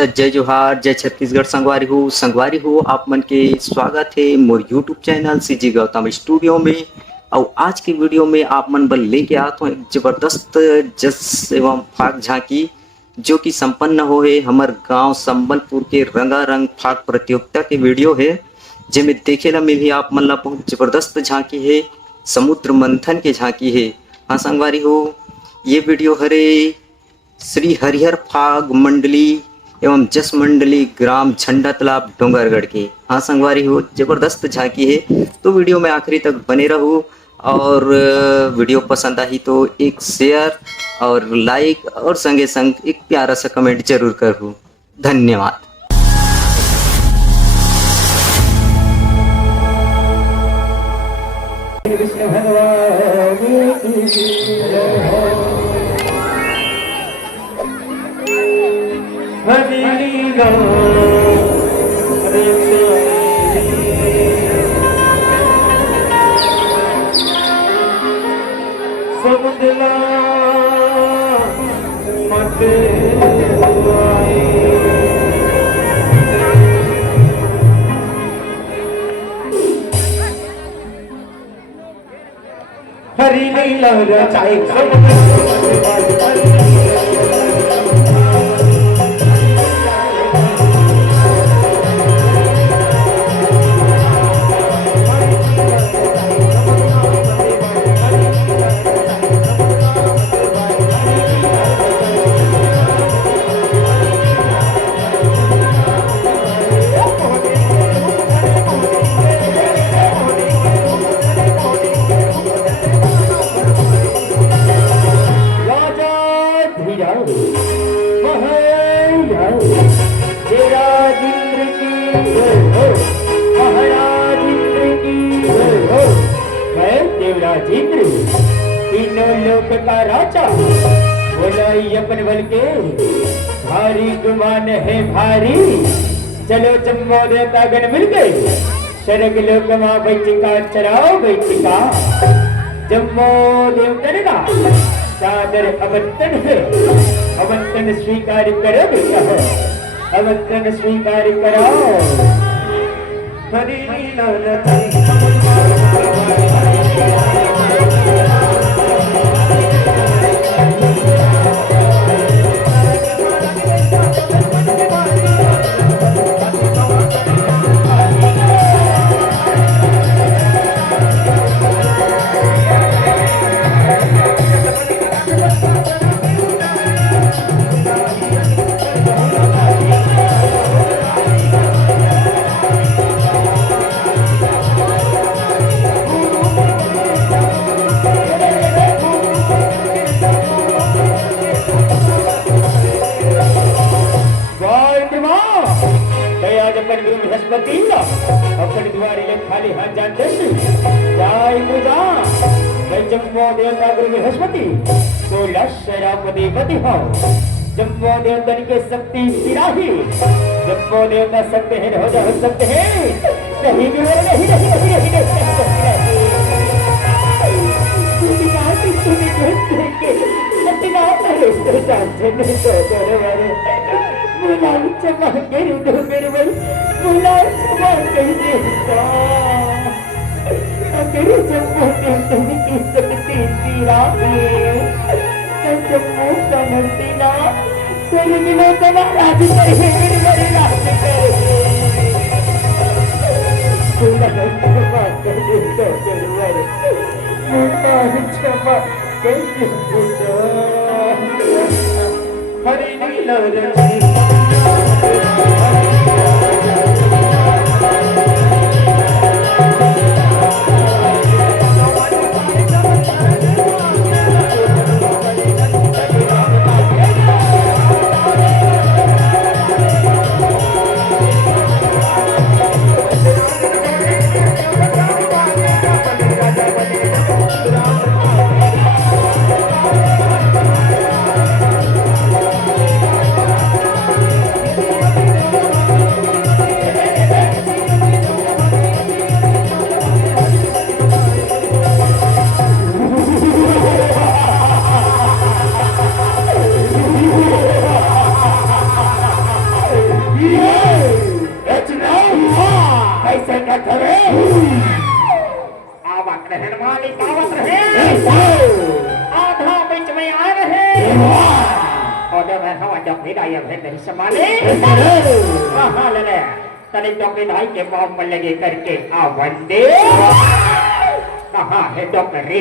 त जय जोहार जय छत्तीसगढ़ संगवारी हो आप मन के स्वागत है मोर YouTube channel CG Gautam studio में। और आज की वीडियो में आप मन बल लेके आता हूँ एक जबरदस्त जस एवं फाग झांकी जो कि संपन्न हो है हमार गांव संबलपुर के रंगारंग फाग प्रतियोगिता के वीडियो है जिसमें देखे ला मिली आप मन ला बहुत जबरदस्त झांकी है, समुद्र मंथन के झांकी है। हाँ संगवारी हो, ये वीडियो हरे श्री हरिहर फाग मंडली एवं जस मंडली ग्राम झंडा तालाब डोंगरगढ़ के। हाँ संगवारी हो, जबरदस्त झांकी है, तो वीडियो में आखिरी तक बने रहो। और वीडियो पसंद आई तो एक शेयर और लाइक और संगे संग एक प्यारा सा कमेंट जरूर करो। धन्यवाद। कृष्ण भगवान की जय हो। भजनी गो समुद्रा मत हरी नहीं लहरा चाहे तीनों लोक का राजा बोला अपन बल के भारी गुमान है भारी। चलो जम्मो देवता गण मिल गए स्वर्ग लोक मां बैठिका चलाओ बैठिका। जम्मो देवता का सादर अवतरण है, अवतरण स्वीकार करो बेटा, अवतरण स्वीकार करो। हरि अपने द्वारे ले खाली हाथ जानते जाय पूजा मैं जम्मो देवता गुरु बृहस्पति तो लक्षरापति पति हो। जम्मो देवता के शक्ति सिराही, जम्मो देवता सकते हैं हो जा सकते हैं नहीं भी नहीं नहीं नहीं हरि नीला कैसे कहते रे आवत रहन वाली आवत रहे आधा बीच में आ रहे और जब मैं हवा जब भी दाई है नहीं संभाले हाँ ले ले तने डॉक्टर दाई के पाँव में लगे करके आ बंदे कहाँ है डॉक्टर रे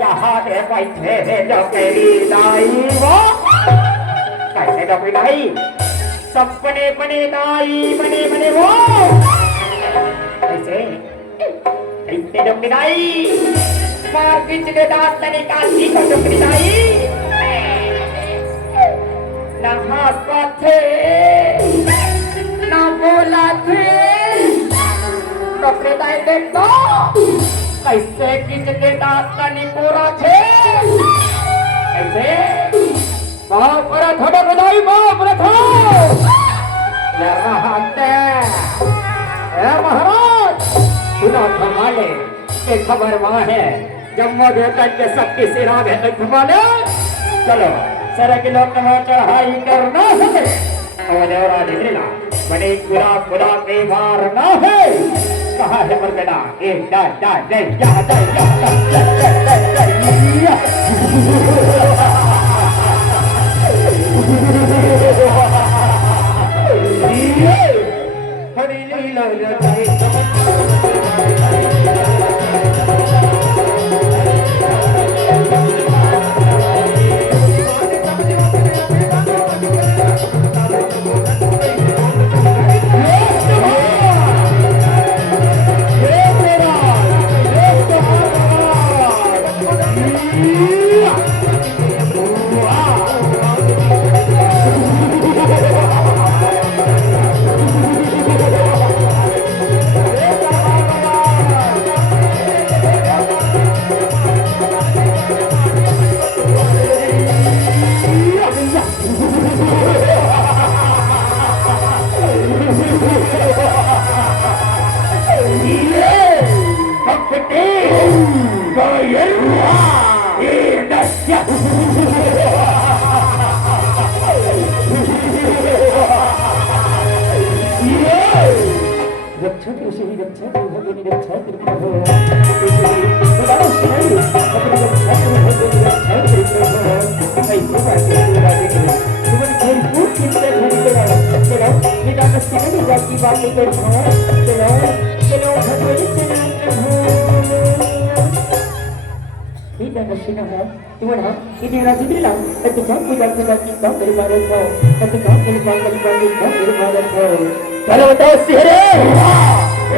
यहाँ दे बैठे है डॉक्टरी दाई वो कैसे डॉक्टरी दाई सब बने बने दाई बने वो कैसे कैसे डॉक्टरी दाई मार किच दे दांत तने काटी को डॉक्टरी दाई ना हंसा थे ना बोला थे डॉक्टरी दाई देख दो कैसे किच के दांत तने पूरा थे कैसे बाप रे थोड़ा बधाई बाप रे थो रहते ए महाराज सुनो थमाले ये खबर वहाँ है जम्मू देवता के सबके सिरा में थमाले चलो सर के लोग नमो चढ़ाई करना है और देवरा दिला बड़े गुलाब के मार ना है कहाँ है मरकना एक डा दे क्या हरी लीला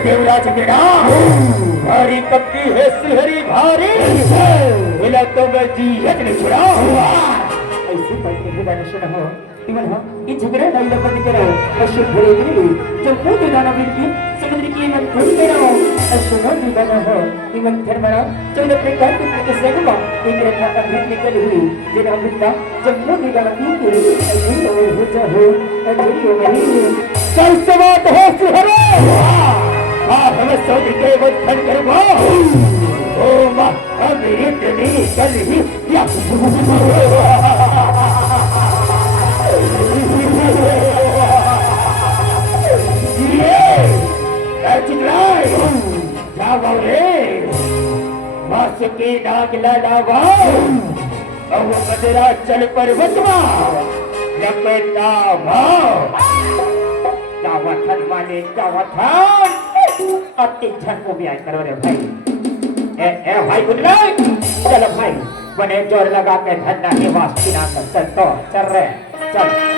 देवराज गिरा भारी पक्की है सिहरी भारी मिला तो मैं जीत नहीं छुड़ा ऐसी बात नहीं गाना सुना हो इवन हम ये झगड़ा नहीं लगने के रहो अशुभ भरे गए जब वो गाना बिल्कुल समुद्र की मन खोल के रहो अशुभ भी गाना हो इवन फिर बड़ा चल अपने घर के सेगुमा एक रेखा अभी निकल हुई जेना बिल्ला जब वो गाना बिल्कुल ऐसी हो जाओ अजरी हो गई चल से बात हो सिहरे हमें सब के वचन करवा ओ मां अमृत नी कल ही या ये चिल्लाए जाओ रे मास के नाग लावा अब बदरा चल पर्वतवा लपेटा भाव जावथन वाले जावथन अति झन को भी आए करो रे भाई ए भाई गुडले चलो भाई बने जोर लगा के धन्ना के वास्ती ना कर चल तो चल रे चल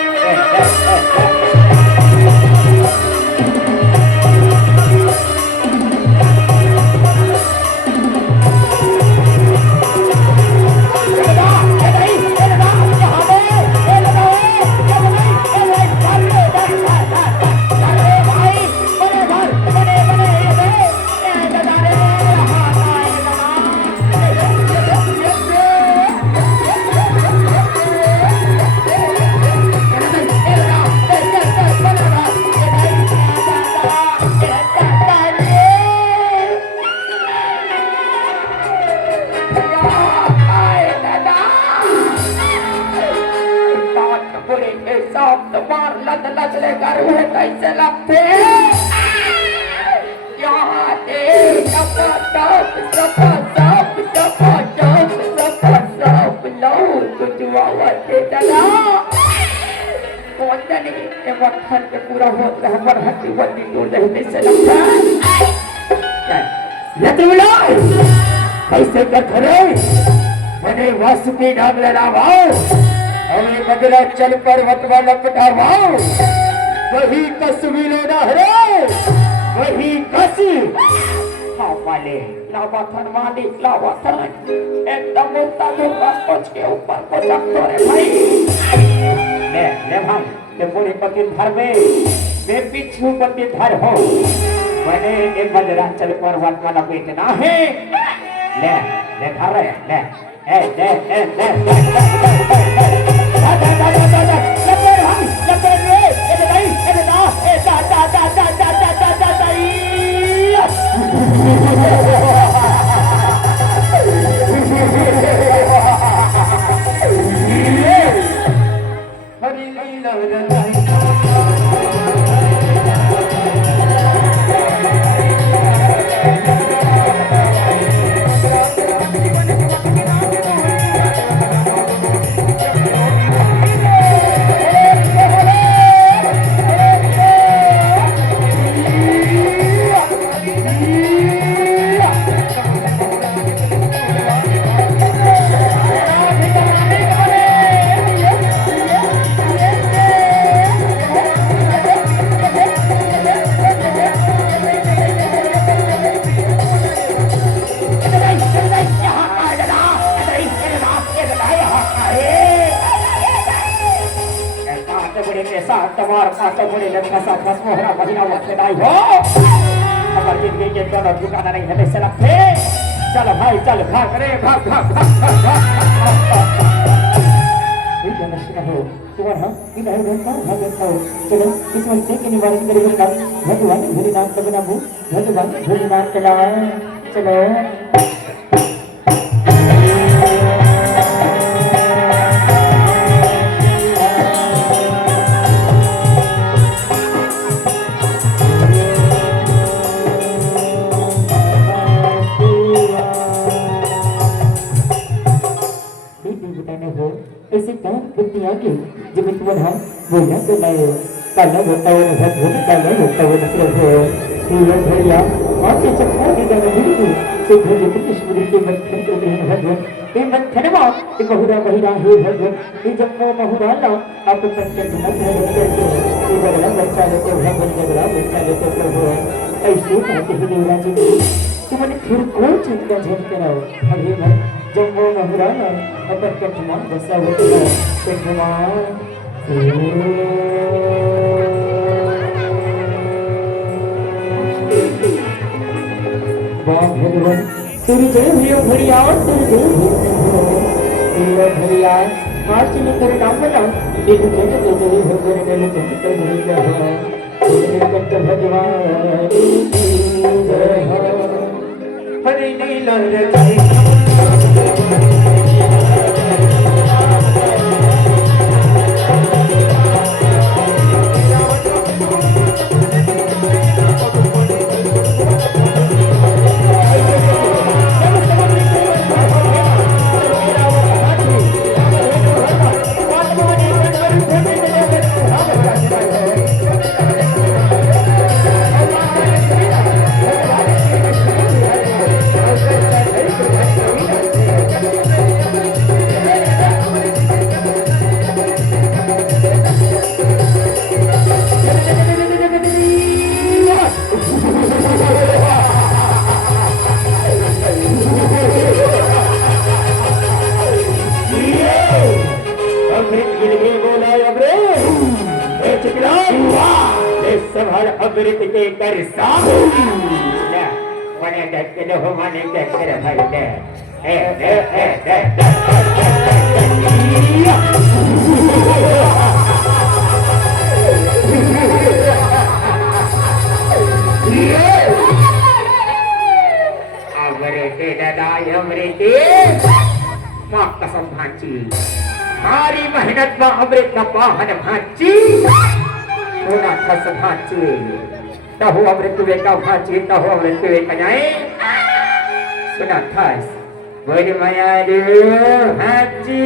सांप तुम्हार लद लद ले कर हुए कैसे लगते यहाँ दे सपा सांप लो कुछ आवाज दे चला कौन जाने ये वक्त के पूरा होता है पर हड्डी बंदी दूर रहने से लगता है लतुला कैसे कर खरे मैंने वासुकी नाम लेना वाओ हमें बदला चल पर्वत वाला पटावाओ वही कसबी लेना है वही कसी वाले लावाथन एकदम मोटा मोटा कोच के ऊपर को चकतो रे भाई ले भाई ये पूरी पति धर में मैं पिछू पति धर हो मैंने एक बजरा चल पर्वत वाला बेचना है ले धर रहे ले चल भाई चल भाग रे भाग तुम्हारा चलो इस समस्या के निवारण करेंगे भगवान भोलेनाथ का नाम भगवान भोलेनाथ का नाम चलो ऐसे काम करती आगे जब तुम्हारा बोलना तो मैं काला होता हुआ बहुत बहुत काला होता हुआ मतलब है ये भैया आके चक्कर के जाने नहीं से भोले कृष्ण के मत्थन को नहीं भगवान ये मत्थन मा ये बहुरा बहिरा है भगवान ये जब वो बहुरा ला आप पंचन मत है ये बगला बच्चा लेते भगवान बगला बच्चा लेते प्रभु ऐसे कहते हैं देवराज जी तुमने फिर कौन चीज का झेल कराओ अभी मैं जब वो बहुरा ला अपन कठमा बसा होता है कठमा वाह भगवान तेरी जय भैया भैया तेरी जय भैया भैया आज चलो तेरे नाम बताओ एक कहते तो जय हो गए मैंने तुम तो नहीं क्या हो तेरे कंठ भगवान जय हो हरि नीला जय अमृत के कर मने देख लो मने देख रे भाई दे अमृत दादाय अमृत मां कसम भांची મારી મહેનતમાં અમૃતના પાહન ભાંચી સોના થસ ભાંચી તો હું અમૃત વેકા ભાંચી તો હું અમૃત વેકા જાય સોના થસ બોલ માયા રે ભાંચી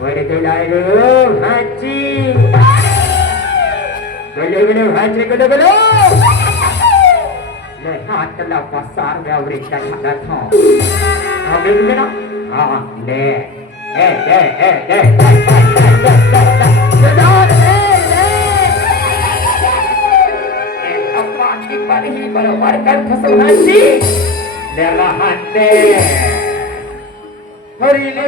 બોલ તુલાય રે ભાંચી બોલે બોલે ભાંચી બોલે બોલે le hat telah pasar berberikan datang. Ambil dulu nak? Ah, le. Sedot, apa di pagi baru warkan kesenasi? Derahan le. Hari le.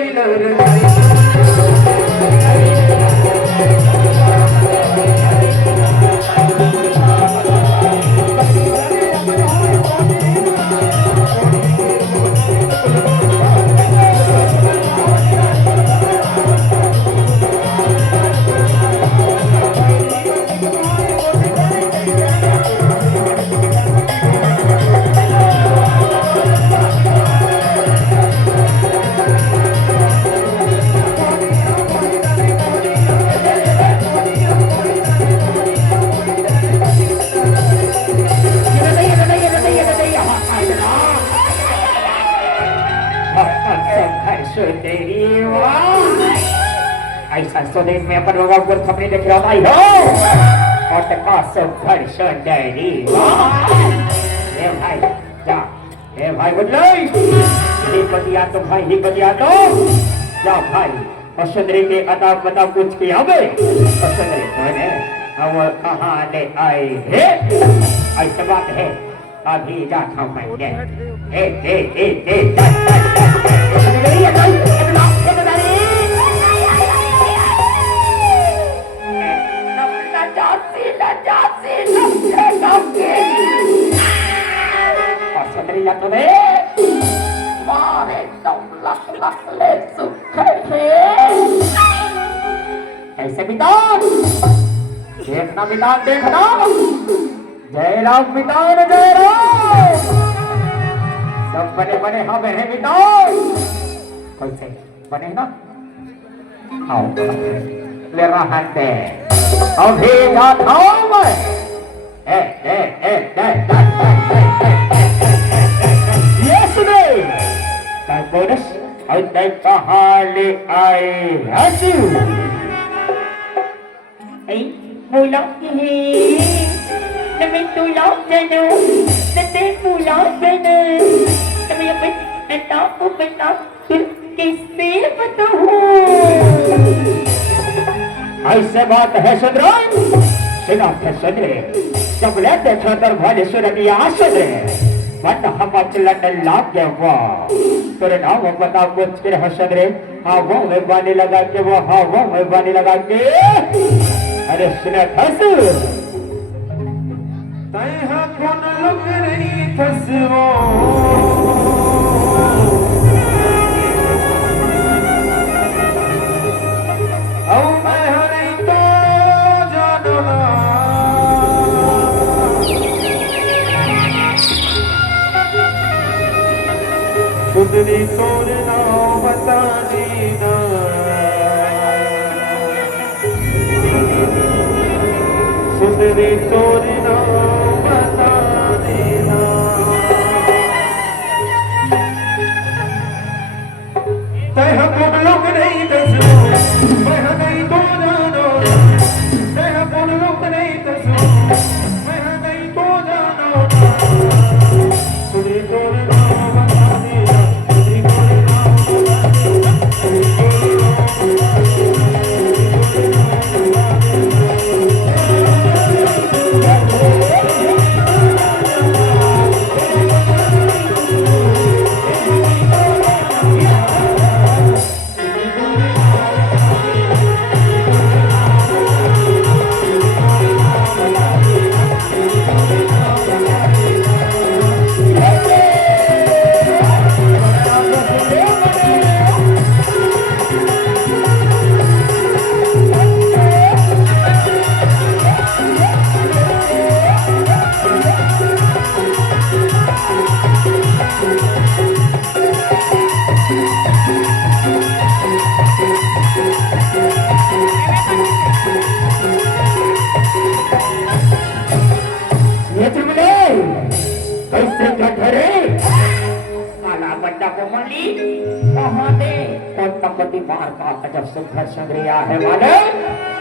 ऐसा सोने में अपन लोगों को खपने देख रहा है और तका सब घर सदैरी ये भाई जा ये भाई बोल ही बतिया तो भाई ही बतिया तो जा भाई पसंदरी के अता पता कुछ किया बे पसंदरी तो अब कहाँ ले आए है ऐसा बात है अभी जा खाओ भाई कैसे बितान देखना बितान देखना जय राम बितान जय राम सब बने बने हाँ बने बितान कैसे बने ना आओ ले रहा है अभी जाता हूँ मैं bonus untuk kahali air pulang ini demi tulang jana nanti pulang jana demi apa betul किससे बताऊं ऐसे बात है सदरान सुना है सदरे जब लेते छतर भले सुरबिया सदरे बट हम चलन लाग गया वाह तेरे नाम बता कुछ के हसदरे हाँ वो में बानी लगा के वो हाँ वो में बानी लगा के अरे सुना थस तय हाँ कौन लग रही थस वो सुधरी तोरे नाम बता देना सुधरी तोरे नाम बता देना तय हम लोग नहीं दसो मैं नहीं तो जानो तय हम लोग नहीं दसो मैं नहीं तो जानो सुधरी तोरे नाम बता देना मंडप मली वहां दे पति मार का अजब सुंदर सुंदरिया है वाले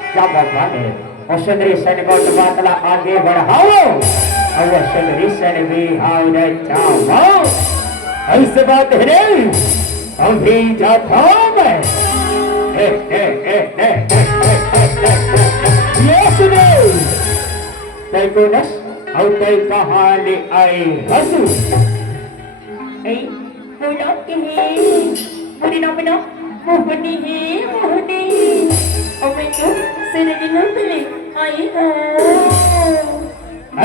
क्या बात वाले और सुंदरी सन को बातला आगे बढ़ाओ और वो सुंदरी सन भी हाउ रे चाहो ऐसे बात है रे अभी जाता मैं ये सुने तय को नस और तय कहानी आई हंसू ऐ बोलो के है मुरी ना बना मोहनी है मोहनी और मैं तो सिरनी न तले आई हूँ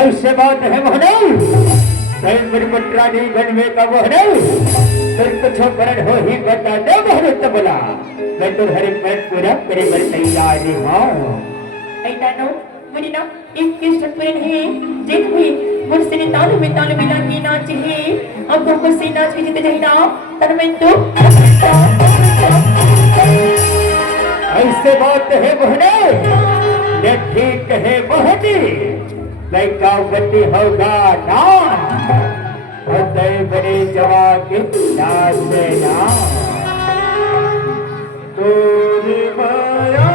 ऐसे बात है मोहनी तय मेरे पटरानी घन में का मोहनी फिर कुछ करण हो ही बता दे मोहनी तबला मैं तो हरे पेट पूरा करे पर तैयार हूँ ऐ नानो मुरी ना एक सत्वरन है जिन हुई मुझसे ने तालु मिला की नाच है अब तो कुछ नाच के जीते जाइना तन में तो ऐसे बात है बहने ये ठीक है बहनी लड़का बत्ती होगा ना होते बड़े जवा के नाच ना तोरी माया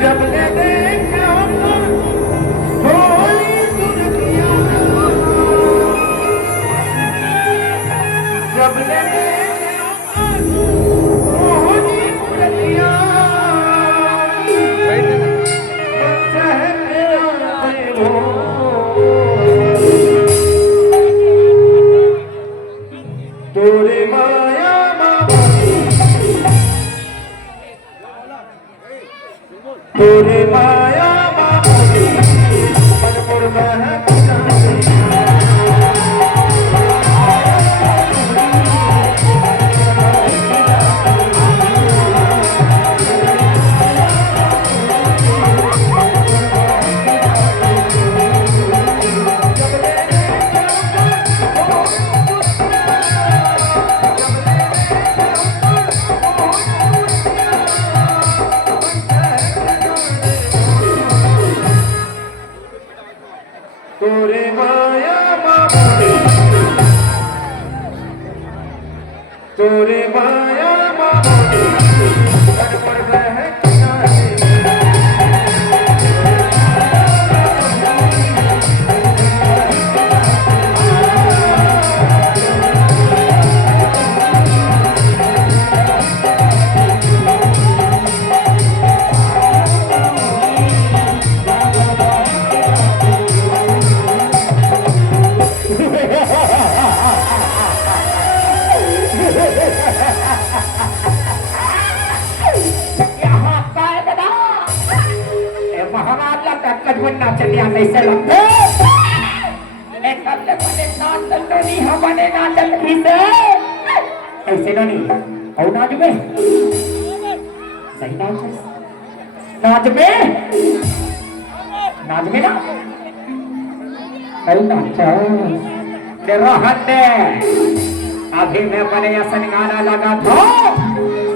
जब ले देखा होली दुनिया जब ले देखा होली दुनिया तोरे माया तोरे माया मन मोर महक तोरे माया तोरे माया चलिए कैसे लगते एक बने नाच चलनी हमने नाच चलनी से ऐसे नहीं और नाच में सही नाच नाच में ना कल नाच दे रहने अभी मैं अपने ऐसा गाना लगा था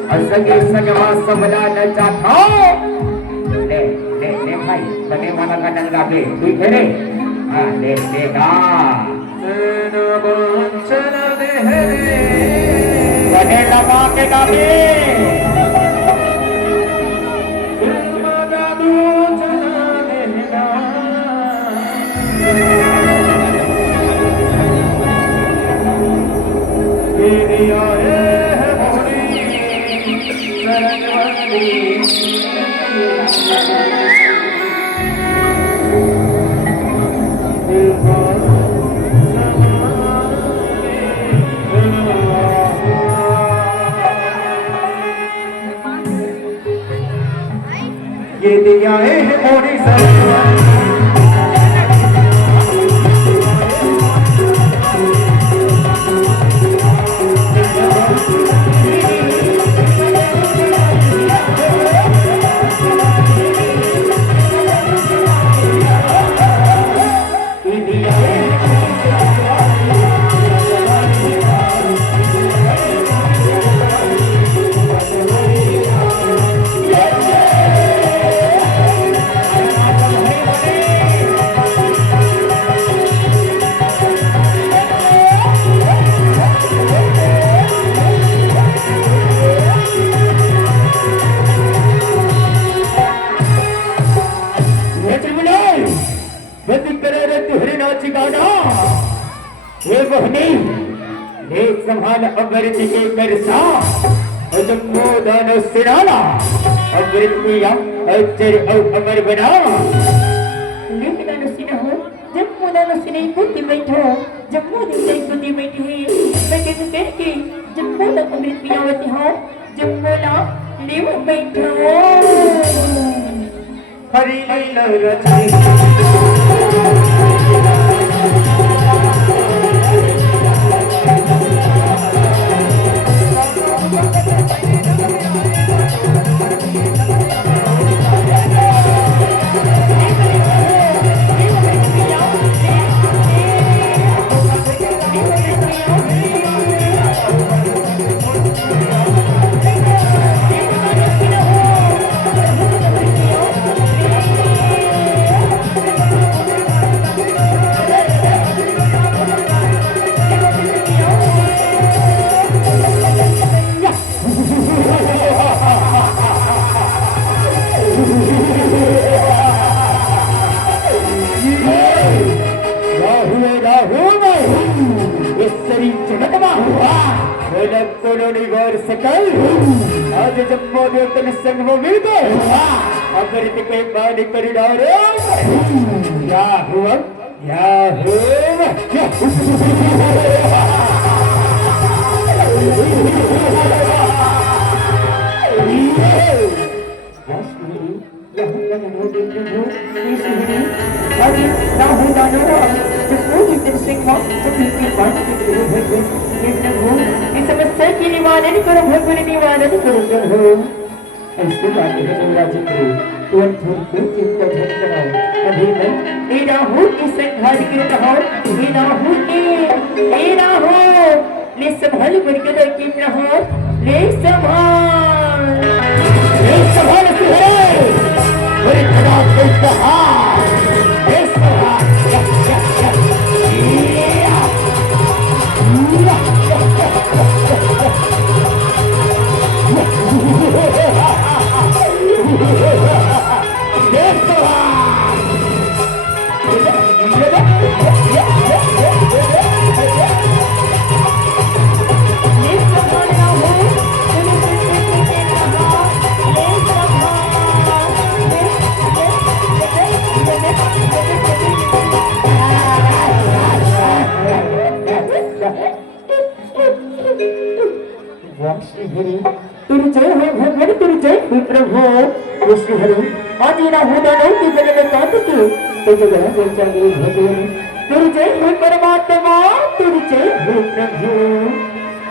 और सगे सगवा सबला नचा था ले भाई बने वाला का नंगा पे ठीक है रे हां देगा न बंचन दे रे बने लगा के गावे बना हे बहनी देख संभाल अमृत के करसा जम्मो दानो सिराना अमृत पिया अचर और अमर बना लेकिन अनुसिना हो जम्मो दानो सिने कुत्ती बैठो जम्मो दिन कुत्ती बैठी है मैं कैसे कह के जम्मो दा अमृत पियावती हो जम्मो ना लेव बैठो हरि लीला रचाई सकल आज जम्मो देवतन संग में मिल गए अमृत के पानी परिडारे क्या हुआ समस्या की निवारण करो भगवान निवारण करो ऐसी बात है राजी करो तुरंत को चिंता मत कराओ अभी मैं हे राहुल की संघार के रहो हे राहुल ले संभाल करके रखी रहो ले संभाल बड़े खराब कैसा ले संभाल तेरी जय हो भगवान तेरी जय हो प्रभु विष्णु हरि आज ना हो दानो की बने में कांत की तो जगह हो जाए भगवान तेरी जय हो परमात्मा तेरी जय हो प्रभु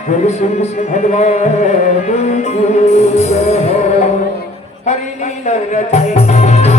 बोलो श्री विष्णु भगवान की जय हो हरि लीला रचाई